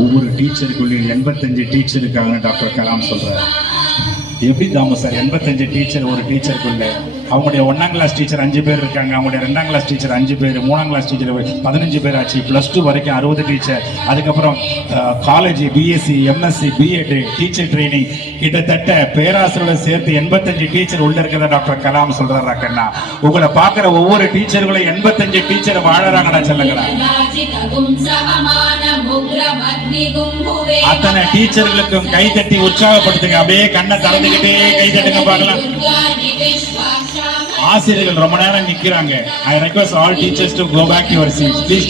ஒவ்வொரு டீச்சருக்குள்ளேயும் 85 டீச்சர் இருக்காங்க டாக்டர் கலாம் சொல்றாரு. எப்படி தாமு சார் 85 டீச்சர் ஒரு டீச்சருக்குள்ள? அவங்களுடைய 1ஆம் கிளாஸ் டீச்சர் 5 பேர் இருக்காங்க, அவங்களுடைய 2ஆம் கிளாஸ் டீச்சர் 5 பேர், 3ஆம் கிளாஸ் டீச்சர் 15 பேர் ஆச்சு, +2 வரைக்கும் 60 டீச்சர், அதுக்கப்புறம் college, BSc, MSc, BEd, teacher training, கிட்டத்தட்ட பேராசிரியர்களை சேர்த்து 85 டீச்சர் உள்ள இருக்கிறத டாக்டர் கலாம் சொல்றாரா கண்ணா? உங்களை பாக்குற ஒவ்வொரு டீச்சர்களும் 85 டீச்சர் வாழறாங்கடா சொல்லுங்களா? அத்தனை டீச்சர்களுக்கும் கை தட்டி உற்சாகப்படுத்துங்க. அப்படியே கண்ணை திறந்துகிட்டே கை தட்டுங்க பார்க்கலாம். ஆசிரியர்கள் ரொம்ப நேரம் நிக்கிறாங்க. I request all teachers to go back to your seats. Please